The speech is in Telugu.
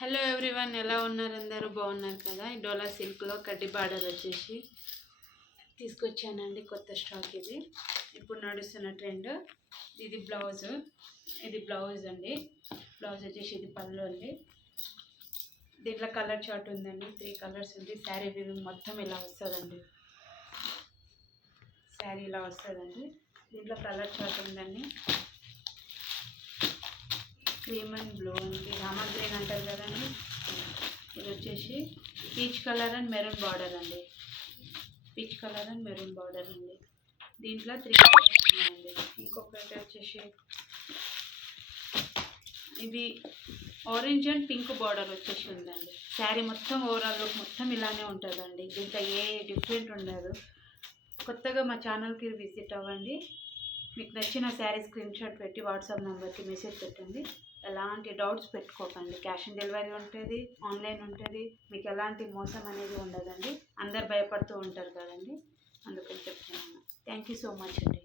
హలో ఎవ్రీవన్, ఎలా ఉన్నారు? అందరూ బాగున్నారు కదా. ఈ డోలా సిల్క్లో కడ్డీ బార్డర్ వచ్చేసి తీసుకొచ్చానండి. కొత్త స్టాక్ ఇది, ఇప్పుడు నడుస్తున్న ట్రెండ్. ఇది బ్లౌజ్ అండి. బ్లౌజ్ వచ్చేసి ఇది పళ్ళు అండి. దీంట్లో కలర్ చార్ట్ ఉందండి. 3 కలర్స్ ఉంది. శారీ వీవింగ్ మొత్తం ఇలా వస్తుందండి. శారీ ఇలా వస్తుందండి. దీంట్లో కలర్ చార్ట్ ఉందండి. క్రీమ్ అండ్ బ్లూ అండి, రామా గ్రీన్ అంటారు కదండి. ఇది వచ్చేసి peach colour and maroon border అండి. Peach colour and maroon border అండి. దీంట్లో 3 కలర్స్ ఉన్నాయండి. ఇంకొకటి వచ్చేసి ఇది ఆరెంజ్ అండ్ పింక్ బార్డర్ వచ్చేసి ఉందండి. శారీ మొత్తం ఓవరాల్ లుక్ మొత్తం ఇలానే ఉంటుందండి. దీంట్లో ఏ డిఫరెంట్ ఉండదు. కొత్తగా మా ఛానల్కి విజిట్ అవ్వండి. మీకు నచ్చిన శారీ స్క్రీన్ షాట్ పెట్టి వాట్సాప్ నెంబర్కి మెసేజ్ పెట్టండి. ఎలాంటి డౌట్స్ పెట్టుకోకండి. క్యాష్ ఆన్ డెలివరీ ఉంటుంది, ఆన్లైన్ ఉంటుంది. మీకు ఎలాంటి మోసం అనేది ఉండదండి. అందరు భయపడుతూ ఉంటారు కదండి, అందుకని చెప్తున్నాను. థ్యాంక్ యూ సో మచ్ అండి.